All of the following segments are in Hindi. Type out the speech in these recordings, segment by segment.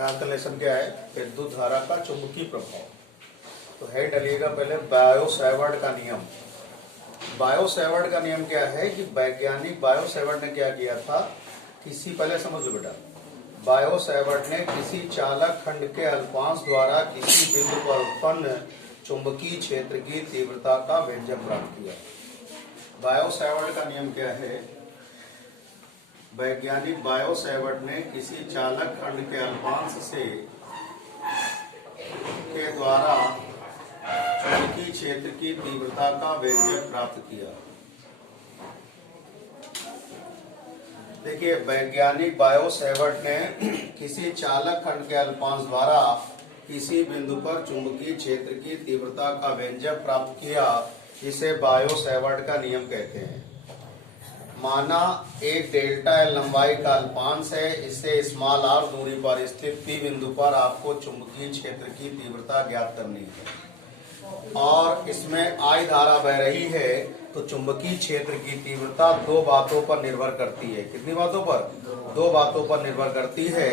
आज का लेसन क्या है? विद्युत धारा का चुंबकीय प्रभाव। तो है डलिएगा पहले बायो-सैवर्ट का नियम। बायो-सैवर्ट का नियम क्या है कि वैज्ञानिक बायो-सैवर्ट ने क्या किया था, पहले समझ लो बेटा, बायो-सैवर्ट ने किसी चालक खंड के अल्पांश द्वारा किसी बिंदु पर उत्पन्न चुंबकीय क्षेत्र की तीव्रता का व्यंजक प्राप्त किया। बायो-सैवर्ट का नियम क्या है? वैज्ञानिक बायो-सैवर्ट ने किसी चालक खंड के अल्पांश के द्वारा चुंबकीय क्षेत्र की तीव्रता का व्यंजक प्राप्त किया। देखिए, वैज्ञानिक बायो-सैवर्ट ने किसी चालक खंड के अल्पांश द्वारा किसी बिंदु पर चुंबकीय क्षेत्र की तीव्रता का व्यंजक प्राप्त किया, जिसे बायो-सैवर्ट का नियम कहते हैं। माना एक डेल्टा एल लंबाई का अल्पांश है, इससे स्मॉल आर दूरी पर स्थित पी बिंदु पर आपको चुंबकीय क्षेत्र की तीव्रता ज्ञात करनी है और इसमें आई धारा बह रही है। तो चुंबकीय क्षेत्र की तीव्रता दो बातों पर निर्भर करती है। कितनी बातों पर? दो बातों पर निर्भर करती है।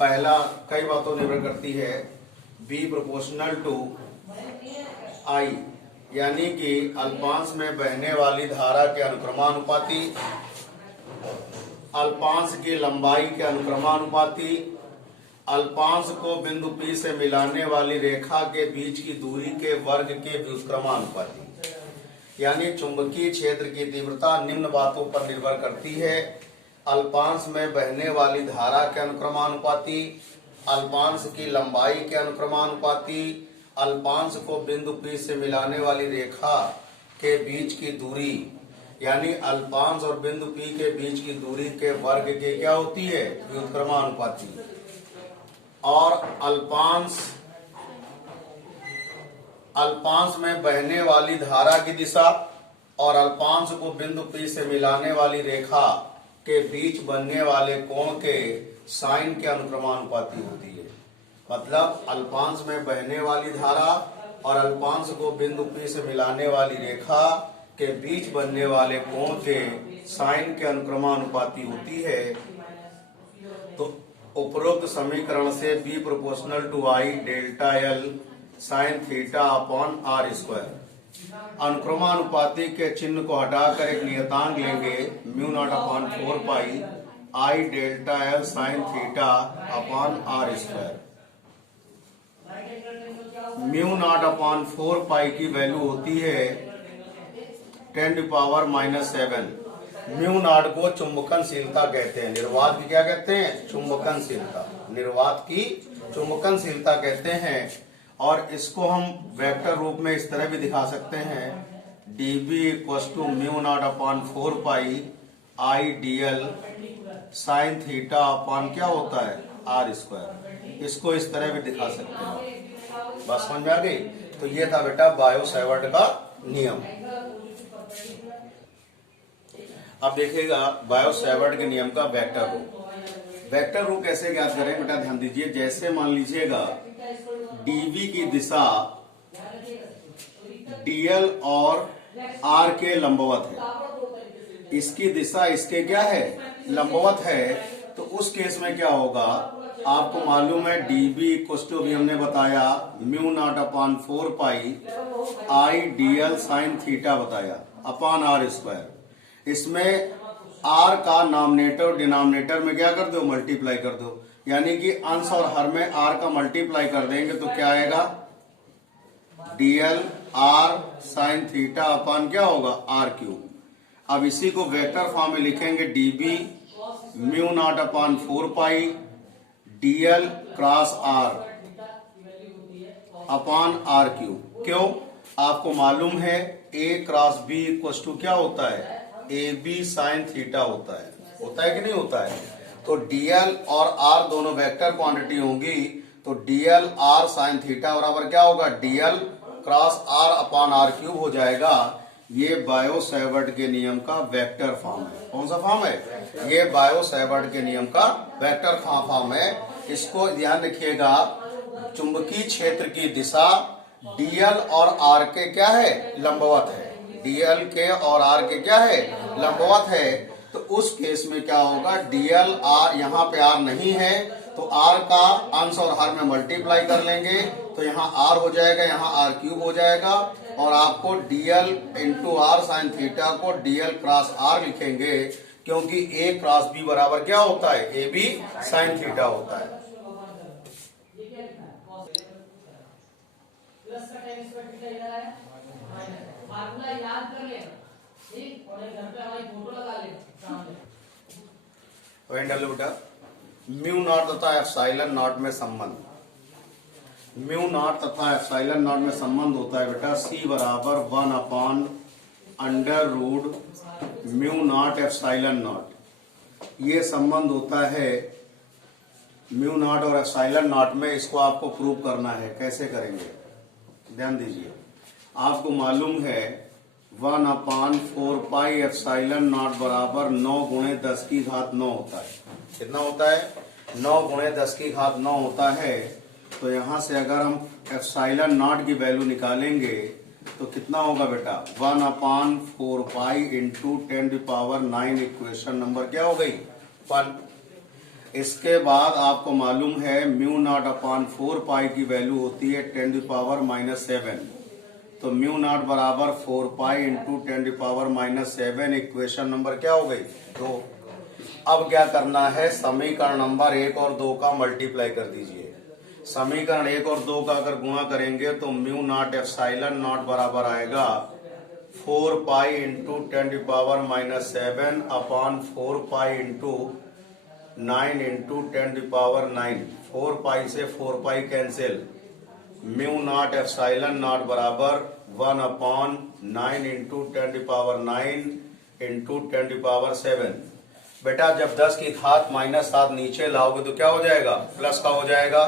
पहला, कई बातों निर्भर करती है, बी प्रोपोर्शनल टू आई, यानी कि अल्पांश में बहने वाली धारा के अनुक्रमानुपाती, अल्पांश की लंबाई के अनुक्रमानुपाती, अल्पांश को बिंदु P से मिलाने वाली रेखा के बीच की दूरी के वर्ग के व्युत्क्रमानुपाती। यानी चुंबकीय क्षेत्र की तीव्रता निम्न बातों पर निर्भर करती है: अल्पांश में बहने वाली धारा के अनुक्रमानुपाती, अल्पांश की लंबाई के अनुक्रमानुपाती, अल्पांश को बिंदु P से मिलाने वाली रेखा के बीच की दूरी, यानी अल्पांश और बिंदु P के बीच की दूरी के वर्ग के क्या होती है? व्युत्क्रमानुपाती। और अल्पांश में बहने वाली धारा की दिशा और अल्पांश को बिंदु P से मिलाने वाली रेखा के बीच बनने वाले कोण के साइन के अनुक्रमानुपाती होती है। मतलब अल्पांश में बहने वाली धारा और अल्पांश को बिंदु P से मिलाने वाली रेखा के बीच बनने वाले कोण के साइन के अनुक्रमानुपाती होती है। तो उपरोक्त समीकरण से B proportional to I delta L sine theta upon R square, अनुक्रमानुपाती के चिन्ह को हटाकर एक नियतांक लेंगे, mu not upon 4 pi I delta L sine theta upon R square. Mu not upon 4 pi की वैल्यू होती है 10⁻⁻7। म्यू नॉट को चुंबकनशीलता कहते हैं। निर्वात की क्या कहते हैं? चुंबकनशीलता। निर्वात की चुंबकनशीलता कहते हैं। और इसको हम वेक्टर रूप में इस तरह भी दिखा सकते हैं, dB = mu not upon 4 pi I dl sine theta upon क्या होता है? R square. इसको इस तरह भी दिखा सकते हैं। बस समझ में आ गई? तो ये था बेटा बायो-सैवर्ट का नियम। अब देखिएगा बायो-सैवर्ट के नियम का वेक्टर रूप। वेक्टर रूप कैसे ज्ञात करें बेटा? ध्यान दीजिए। जैसे मान लीजिएगा dV की दिशा dl और r के लंबवत है, इसकी दिशा इसके क्या है? लंबवत है। तो उस केस में क्या होगा? आपको मालूम है dB = भी हमने बताया mu naught upon 4 pi I dl sine theta बताया अपॉन आर स्क्वायर। इसमें r का नॉमिनेटर और डिनोमिनेटर में क्या कर दो? मल्टीप्लाई कर दो। यानी कि अंश और हर में r का मल्टीप्लाई कर देंगे तो क्या आएगा? dl r sign theta upon क्या होगा? r³। अब इसी को वेक्टर फॉर्म में लिखेंगे dB म्यू नॉट अपॉन 4 पाई dl cross r upon r³। क्यों? आपको मालूम है a क्रॉस b = क्या होता है? ab साइन थीटा होता है कि नहीं होता है? तो dl और r दोनों वेक्टर क्वांटिटी होंगी, तो dl r साइन थीटा बराबर क्या होगा? dl cross r upon r³ हो जाएगा। ये बायो-सैवर्ट के नियम का वेक्टर फॉर्म है। कौन सा फॉर्म है? ये बायो-सैवर्ट के नियम का वेक्टर फॉर्म है। इसको ध्यान रखिएगा। चुंबकीय क्षेत्र की दिशा dl और r के क्या है? लंबवत है। dl के और r के क्या है? लंबवत है। तो उस केस में क्या होगा? dl r, यहाँ पे r नहीं है तो r का अंश और हर में मल्टीप्लाई कर लेंगे तो यहाँ r हो जाएगा, यहाँ r क्यूब हो जाएगा और आपको dl into r sine theta को dl क्रॉस r लिखेंगे क्योंकि a क्रॉस b बराबर क्या होता है, ए बी साइन थीटा होता है। बेटा म्यू नॉट तथा एप्सिलॉन नॉट में संबंध, म्यू नॉट तथा एप्सिलॉन नॉट में संबंध होता है बेटा c बराबर 1 upon under root mu not epsilon not. ये संबंध होता है म्यू नॉट और एप्सिलॉन नॉट में। इसको आपको प्रूव करना है, कैसे करेंगे ध्यान दीजिए। आपको मालूम है 1 अपॉन 4 पाई एप्सिलॉन नॉट बराबर 9 गुणे 10 की घात 9 होता है। कितना होता है, 9 गुणे 10 की घात 9 होता है। तो यहां से अगर हम एप्सिलॉन नॉट की वैल्यू निकालेंगे तो कितना होगा बेटा, 1 upon 4 pi into 10 to power 9, equation number क्या हो गई 1। इसके बाद आपको मालूम है म्यू नॉट अपॉन 4 पाई की वैल्यू होती है 10 टू पावर -7। तो म्यू नॉट बराबर 4 pi into 10 to power -7, equation number क्या हो गई 2। अब क्या करना है, समीकरण नंबर 1 और 2 का मल्टीप्लाई कर दीजिए। समीकरण 1 और 2 का अगर गुणा करेंगे तो म्यू नॉट एप्सिलॉन नॉट बराबर आएगा 4 pi into 10 to power -7 upon 4 pi into 9 into 10 to power 9। 4 pi से 4 pi cancel, mu not epsilon not बराबर 1 upon 9 into 10 to power 9 into 10 to power 7। बेटा जब 10 की घात -7 नीचे लाओगे तो क्या हो जाएगा, प्लस का हो जाएगा।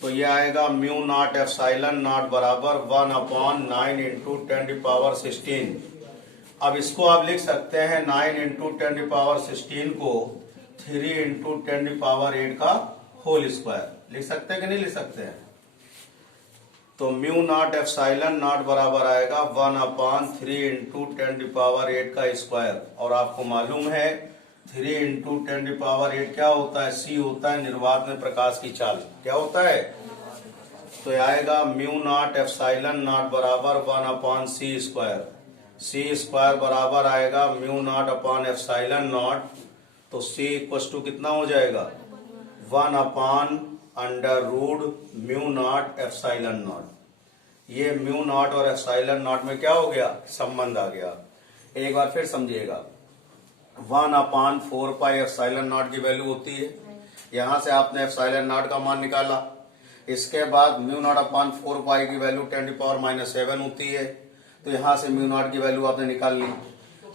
तो ये आएगा म्यू नॉट एप्सिलॉन नॉट बराबर 1 अपॉन 9 इंटू 10 टू पावर 16। अब इसको आप लिख सकते हैं 9 इंटू 10 टू पावर 16 को 3 इंटू 10 टू पावर 8 का होल स्क्वायर लिख सकते हैं कि नहीं लिख सकते हैं। तो म्यू नॉट एप्सिलॉन नॉट बराबर आएगा 1 अपॉन 3 इंटू 10 टू पावर 8 का स्क्वायर। और आपको मालूम है 3 इंटू 10 टू पावर 8 क्या होता है, c होता है निर्वात में प्रकाश की चाल। क्या होता है, तो आएगा म्यू नॉट एप्सिलॉन नॉट बराबर 1 upon c square. c square बराबर आएगा mu not upon epsilon not. तो c इक्वल टू कितना हो जाएगा 1 upon under root mu not epsilon not. ये म्यू नॉट और एप्सिलॉन नॉट में क्या हो गया, संबंध आ गया। एक बार फिर समझिएगा, 1 अपॉन 4 पाई एप्सिलॉन नॉट की वैल्यू होती है। यहां से आपने एप्सिलॉन नॉट का मान निकाला। इसके बाद म्यू नॉट अपॉन 4 पाई की वैल्यू 10 टू पावर -7 होती है। तो यहां से म्यू नॉट की वैल्यू आपने निकाल ली।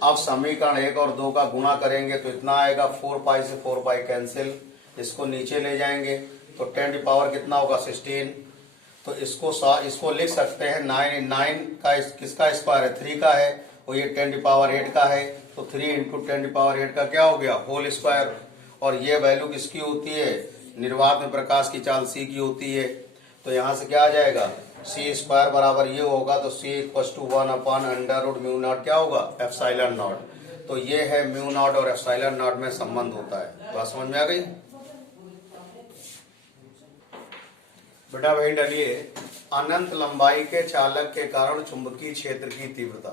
अब समीकरण 1 और 2 का गुणा करेंगे तो इतना आएगा, 4 पाई से 4 पाई कैंसिल, इसको नीचे ले जाएंगे तो 10 टू पावर कितना होगा 16। तो इसको लिख सकते हैं 9 का किसका स्क्वायर है, 3 का है, और ये 10 टू पावर 8 का है। तो 3 इंटू 10 टू पावर 8 का क्या हो गया, होल स्क्वायर। और ये वैल्यू किसकी होती है, निर्वात में प्रकाश की चाल c की होती है। तो यहाँ से क्या आ जाएगा, c स्क्वायर बराबर ये होगा। तो c equal to 1 upon under root mu not क्या होगा, एप्सिलॉन नॉट। तो ये है म्यू नॉट और एप्सिलॉन नॉट में संबंध होता है। बात समझ में आ गई बेटा। वही डालिए, अनंत लंबाई के चालक के कारण चुंबकीय क्षेत्र की तीव्रता।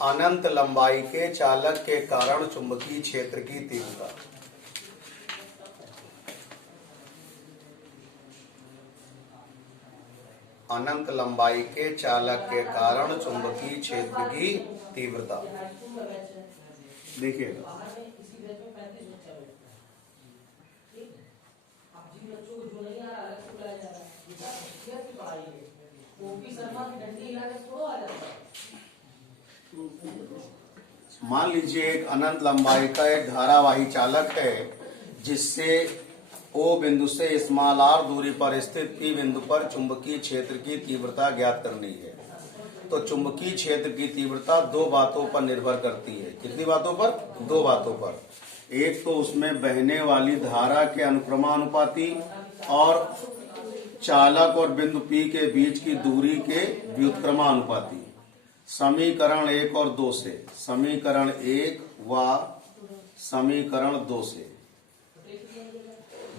अनंत लंबाई के चालक के कारण चुंबकीय क्षेत्र की तीव्रता। अनंत लंबाई के चालक के कारण चुंबकीय क्षेत्र की तीव्रता देखिएगा। मान लीजिए एक अनंत लंबाई का एक धारावाही चालक है जिससे O बिंदु से स्मॉल r दूरी पर स्थित P बिंदु पर चुंबकीय क्षेत्र की तीव्रता ज्ञात करनी है। तो चुंबकीय क्षेत्र की तीव्रता दो बातों पर निर्भर करती है। कितनी बातों पर, दो बातों पर। एक तो उसमें बहने वाली धारा के अनुक्रमानुपाती और चालक और बिंदु P के बीच की दूरी के व्युत्क्रमानुपाती। समीकरण 1 और 2 से, समीकरण 1 व समीकरण 2 से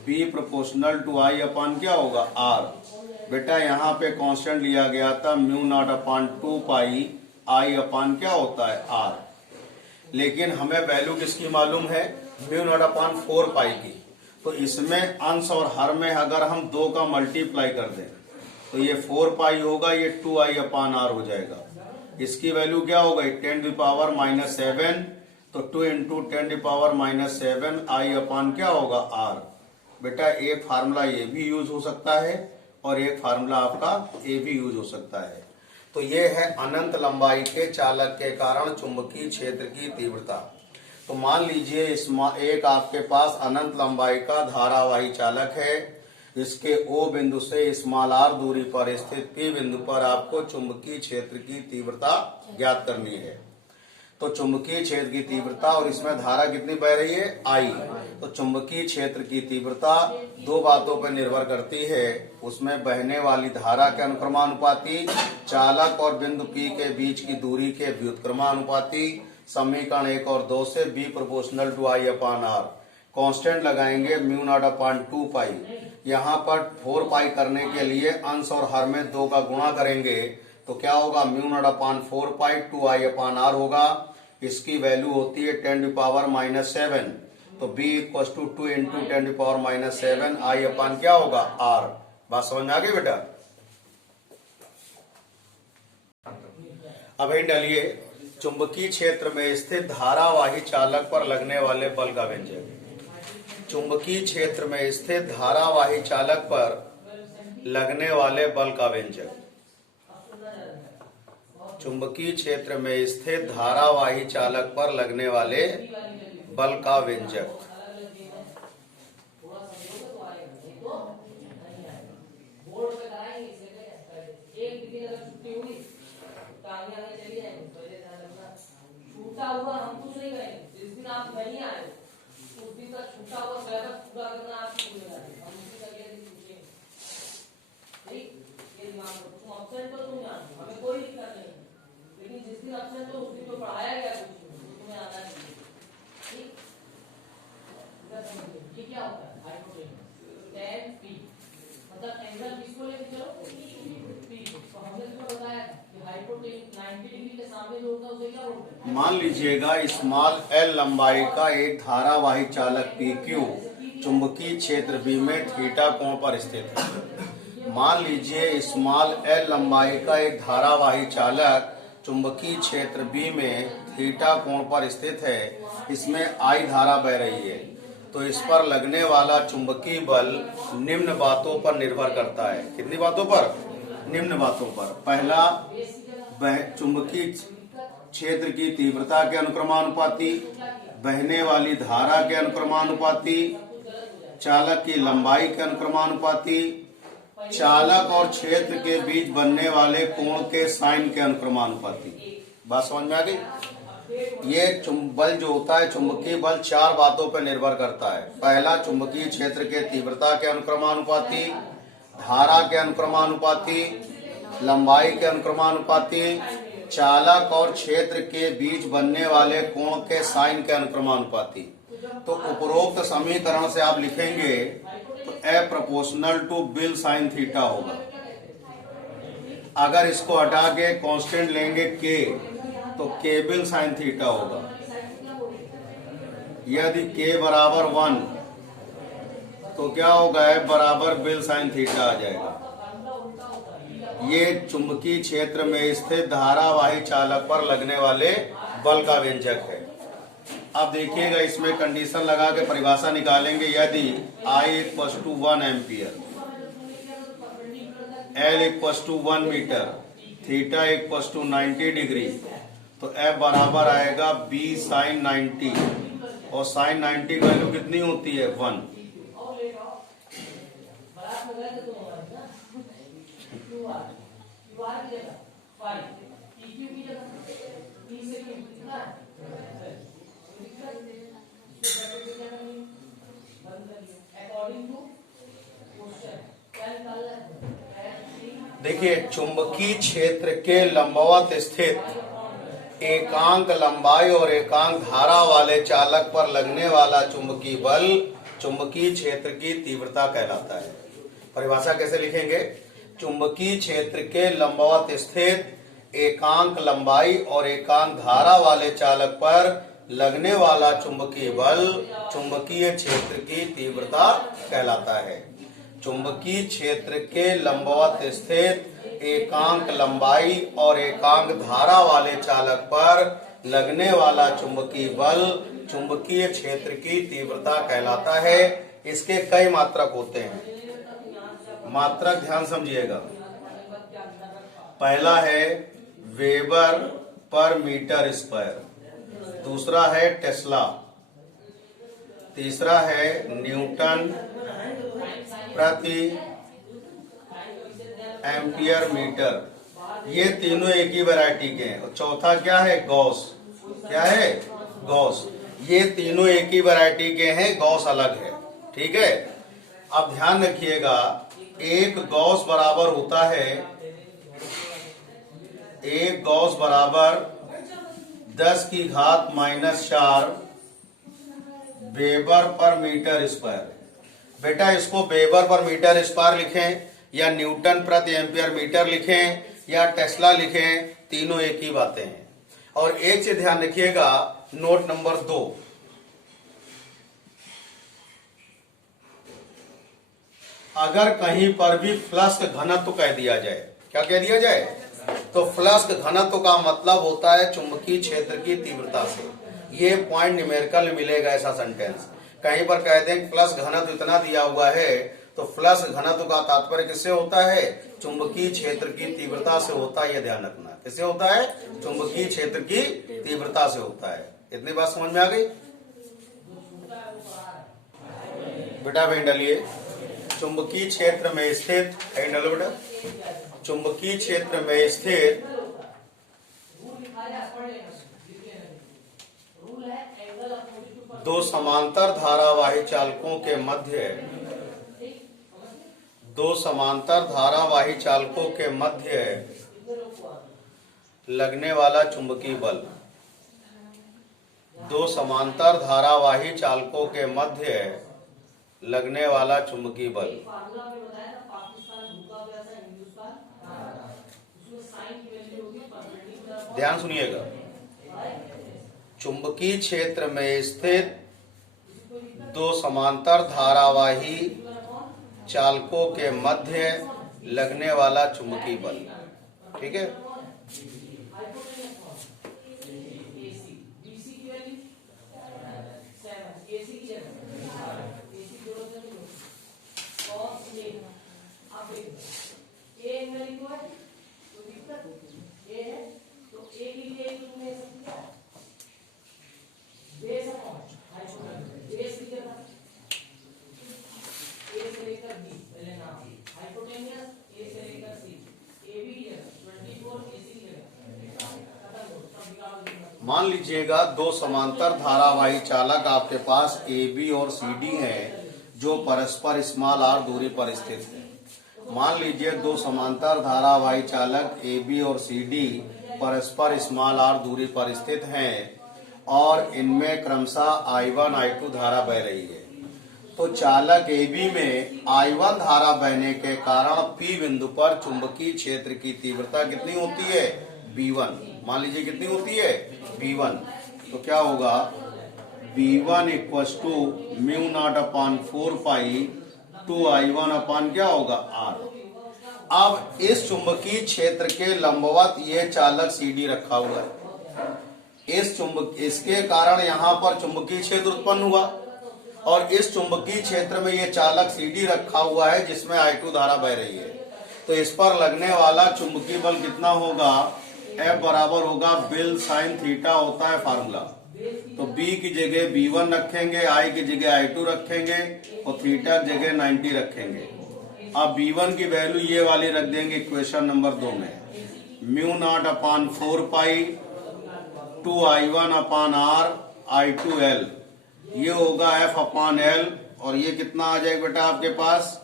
B proportional to I upon क्या होगा R। बेटा यहाँ पे कांस्टेंट लिया गया था mu not upon 2 pi I upon क्या होता है R, लेकिन हमें वैल्यू किसकी मालूम है, म्यू नॉट अपान 4 पाई की। तो इसमें अंश और हर में अगर हम 2 का मल्टीप्लाई कर दें तो ये 4 पाई होगा, ये 2I अपान R हो जाएगा। इसकी वैल्यू क्या हो गई 10⁻⁻7, तो 2 इंटू 10⁻⁻7 I अपान क्या होगा R। बेटा एक फार्मूला ये भी यूज हो सकता है और एक फार्मूला आपका ये भी यूज हो सकता है। तो ये है अनंत लंबाई के चालक के कारण चुंबकीय क्षेत्र की तीव्रता। तो मान लीजिए एक आपके पास अनंत लंबाई का धारावाही चालक है, इसके O बिंदु से स्मॉल r दूरी पर स्थित P बिंदु पर आपको चुंबकीय क्षेत्र की तीव्रता ज्ञात करनी है। तो चुंबकीय क्षेत्र की तीव्रता और इसमें धारा कितनी बह रही है I। तो चुंबकीय क्षेत्र की तीव्रता दो बातों पर निर्भर करती है, उसमें बहने वाली धारा के अनुक्रमानुपाती, चालक और बिंदु P के बीच की दूरी के व्युत्क्रमानुपाती, समीकरण 1 और 2 से B proportional to I upon R। Constant लगाएंगे म्यू नॉट अपान 2 पाई, यहाँ पर 4 पाई करने के लिए अंश और हर में 2 का गुणा करेंगे तो क्या होगा mu not upon 4 pi 2I upon R होगा। इसकी वैल्यू होती है 10⁻⁻7, तो B equal to 2 into 10⁻⁻7 I upon क्या होगा R। बात समझ में आ गई बेटा। अब इन डालिए चुंबकीय क्षेत्र में स्थित धारावाही चालक पर लगने वाले बल का व्यंजक। चुंबकीय क्षेत्र में स्थित धारावाही चालक पर लगने वाले बल का व्यंजक। चुंबकीय क्षेत्र में स्थित धारावाही चालक पर लगने वाले बल का व्यंजक। छूटा हुआ हम कुछ नहीं करेंगे, जिस दिन आप नहीं आए उस दिन का छूटा हुआ सिलेबस पूरा करना आपकी जिम्मेदारी, हम उसी का ये पूछेंगे। ठीक, ये दिमाग में तुम अब्सेंट तो तुम जानो, हमें कोई दिक्कत नहीं है, लेकिन जिस दिन अब्सेंट हो उस दिन तो पढ़ाया गया कुछ तो तुम्हें आना चाहिए। ठीक, इधर समझिए ये क्या होता है हाइपोटेन्यूज tan p, मतलब एंगल किसको लेके चलो p। तो हमने तुम्हें बताया कि हाइपोटेन्यूज 90 डिग्री के सामने जो होता है उसे क्या बोलते हैं। मान लीजिएगा स्मॉल l लंबाई का एक धारावाही चालक PQ चुंबकीय क्षेत्र B में थीटा कोण पर स्थित है। मान लीजिए स्मॉल l लंबाई का एक धारावाही चालक चुंबकीय क्षेत्र B में थीटा कोण पर स्थित है, इसमें I धारा बह रही है। तो इस पर लगने वाला चुंबकीय बल निम्न बातों पर निर्भर करता है। कितनी बातों पर, निम्न बातों पर। पहला, चुंबकीय क्षेत्र की तीव्रता के अनुक्रमानुपाती, बहने वाली धारा के अनुक्रमानुपाती, चालक की लंबाई के अनुक्रमानुपाती, चालक और क्षेत्र के बीच बनने वाले कोण के साइन के अनुक्रमानुपाती। बात समझ में आ गई। ये बल जो होता है चुंबकीय बल 4 बातों पर निर्भर करता है। पहला, चुंबकीय क्षेत्र के तीव्रता के अनुक्रमानुपाती, धारा के अनुक्रमानुपाती, लंबाई के अनुक्रमानुपाती, चालक और क्षेत्र के बीच बनने वाले कोण के साइन के अनुक्रमानुपाती। तो उपरोक्त समीकरण से आप लिखेंगे तो A प्रोपोर्शनल टू बिल साइन थीटा होगा। अगर इसको हटा के कांस्टेंट लेंगे K, तो K बिल साइन थीटा होगा। यदि K बराबर 1 तो क्या होगा, F बराबर बिल साइन थीटा आ जाएगा। ये चुंबकीय क्षेत्र में स्थित धारावाही चालक पर लगने वाले बल का व्यंजक है। अब देखिएगा इसमें कंडीशन लगा के परिभाषा निकालेंगे। यदि I equal to 1 ampere, L equal to 1 metre, theta equal to 90 degree, तो F बराबर आएगा B साइन 90, और साइन 90 की वैल्यू कितनी होती है 1। देखिए चुंबकीय क्षेत्र के लंबवत स्थित एकांक लंबाई और एकांक धारा वाले चालक पर लगने वाला चुंबकीय बल चुंबकीय क्षेत्र की तीव्रता कहलाता है। परिभाषा कैसे लिखेंगे? चुंबकीय क्षेत्र के लंबवत स्थित एकांक लंबाई और एकांक धारा वाले चालक पर लगने वाला चुंबकीय बल चुंबकीय क्षेत्र की तीव्रता कहलाता है। चुंबकीय क्षेत्र के लंबवत स्थित एकांक लंबाई और एकांक धारा वाले चालक पर लगने वाला चुंबकीय बल चुंबकीय क्षेत्र की तीव्रता कहलाता है। इसके कई मात्रक होते हैं। मात्रक ध्यान समझिएगा। पहला है वेबर पर मीटर स्क्वायर, दूसरा है टेस्ला, तीसरा है न्यूटन प्रति एम्पियर मीटर। ये तीनों एक ही वैरायटी के हैं। और चौथा क्या है? गॉस। क्या है? गॉस। ये तीनों एक ही वैरायटी के हैं, गॉस अलग है। ठीक है। अब ध्यान रखिएगा, एक गॉस बराबर होता है, एक गॉस बराबर 10 की घात -4 वेबर पर मीटर स्क्वायर। बेटा इसको वेबर पर मीटर स्क्वायर लिखें या न्यूटन प्रति एम्पियर मीटर लिखें या टेस्ला लिखें, तीनों एक ही बातें हैं। और एक चीज ध्यान रखिएगा, नोट नंबर 2, अगर कहीं पर भी फ्लक्स घनत्व कह दिया जाए, क्या कह दिया जाए? तो फ्लक्स घनत्व का मतलब होता है चुंबकीय क्षेत्र की तीव्रता से। ये पॉइंट न्यूमेरिकल में मिलेगा ऐसा सेंटेंस। कहीं पर कहते हैं फ्लक्स घनत्व इतना दिया हुआ है, तो फ्लक्स घनत्व का तात्पर्य किससे होता है? चुंबकीय क्षेत्र की तीव्रता से होता है। यह ध्यान रखना। किससे होता है? चुंबकीय क्षेत्र की तीव्रता से होता है। इतनी बात समझ में आ गई? बेटा वहीं डालिए। चुंबकीय क्षेत्र में स्थित, बेटा चुंबकीय क्षेत्र में स्थित दो समांतर धारावाही चालकों के मध्य, दो समांतर धारावाही चालकों के मध्य लगने वाला चुंबकीय बल, दो समांतर धारावाही चालकों के मध्य लगने वाला चुंबकीय बल। ध्यान सुनिएगा, चुंबकीय क्षेत्र में स्थित दो समांतर धारावाही चालकों के मध्य लगने वाला चुंबकीय बल। ठीक है। मान लीजिएगा दो समांतर धारावाही चालक आपके पास AB और CD हैं, जो परस्पर r दूरी पर स्थित है। मान लीजिए दो समांतर धारावाही चालक AB और CD परस्पर r दूरी पर स्थित हैं और इनमें क्रमशः I1 I2 धारा बह रही है। तो चालक AB में I1 धारा बहने के कारण P बिंदु पर चुंबकीय क्षेत्र की तीव्रता कितनी होती है? B1। मान लीजिए कितनी होती है? B1। तो क्या होगा? B1 इक्वस टू μ0/4π 2I1 क्या होगा? R। अब इस चुंबकीय क्षेत्र के लंबवत ये चालक CD रखा हुआ है। इसके कारण यहाँ पर चुंबकीय क्षेत्र उत्पन्न हुआ और इस चुंबकीय क्षेत्र में ये चालक CD रखा हुआ है जिसमें I2 धारा बह रही है। तो इस पर लगने वाला चुंबकीय बल कितना होगा? F बराबर होगा बिल साइन थीटा होता है फार्मूला। तो B की जगह B1 रखेंगे, I की जगह I2 रखेंगे और थीटा की जगह 90 रखेंगे। अब B1 की वैल्यू ये वाली रख देंगे इक्वेशन नंबर 2 में, μ0/4π 2I1/R I2L, ये होगा F/L और ये कितना आ जाएगा बेटा आपके पास?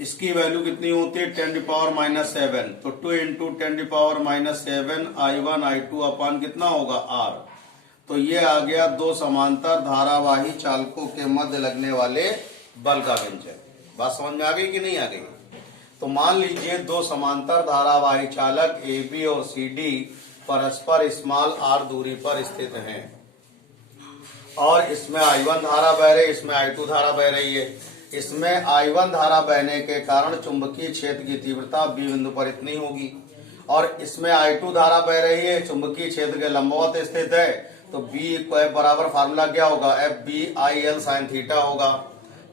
इसकी वैल्यू कितनी होती है? 10⁻⁷। तो 2 × 10⁻⁷ I1 I2 अपान कितना होगा? R। तो ये आ गया दो समांतर धारावाही चालकों के मध्य लगने वाले बल का व्यंजक। बात समझ में आ गई कि नहीं आ गई? तो मान लीजिए दो समांतर धारावाही चालक AB और CD परस्पर स्मॉल r दूरी पर स्थित हैं और इसमें I1 धारा बह रही है, इसमें I2 धारा बह रही है। इसमें I1 धारा बहने के कारण चुंबकीय क्षेत्र की तीव्रता B बिंदु पर इतनी होगी और इसमें I2 धारा बह रही है, चुंबकीय क्षेत्र के लंबवत स्थित है। तो B बराबर फार्मूला क्या होगा? FB/IL sin थीटा होगा।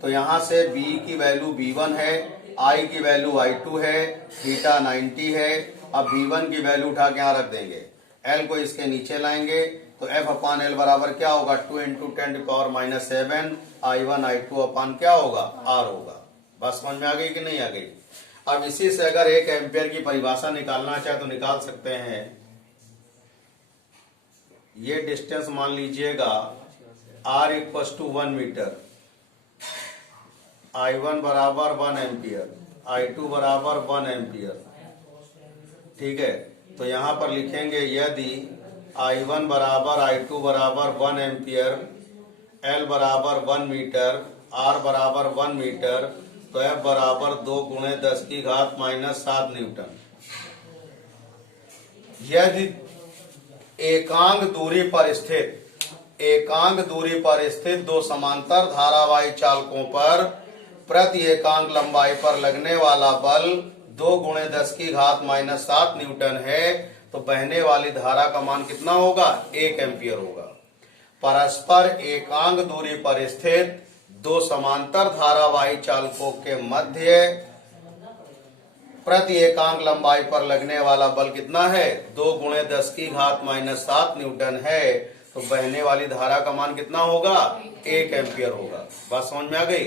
तो यहाँ से B की वैल्यू B1 है, I की वैल्यू I2 है, थीटा 90 है। अब B1 की वैल्यू उठा के यहाँ रख देंगे, L को इसके नीचे लाएंगे तो F/L बराबर क्या होगा? 2 × 10⁻⁷ I1 I2 अपान क्या होगा? R होगा। बस समझ में आ गई कि नहीं आ गई? अब इसी से अगर 1 एम्पियर की परिभाषा निकालना चाहे तो निकाल सकते हैं। ये डिस्टेंस मान लीजिएगा R = 1 मीटर, I1 बराबर 1 एम्पियर, I2 बराबर 1 एम्पियर। ठीक है, तो यहाँ पर लिखेंगे यदि I1 बराबर I2 बराबर 1 एम्पियर, L बराबर 1 मीटर, R बराबर 1 मीटर, तो F बराबर 2 × 10⁻⁷ न्यूटन। यदि एकांक दूरी पर स्थित दो समांतर धारावाही चालकों पर प्रति एकांक लंबाई पर लगने वाला बल 2 × 10⁻⁷ न्यूटन है, तो बहने वाली धारा का मान कितना होगा? 1 एम्पियर होगा। परस्पर एकांक दूरी पर स्थित दो समांतर धारावाही चालकों के मध्य प्रति एकांक लंबाई पर लगने वाला बल कितना है? 2 × 10⁻⁷ न्यूटन है, तो बहने वाली धारा का मान कितना होगा? 1 एम्पियर होगा। बात समझ में आ गई?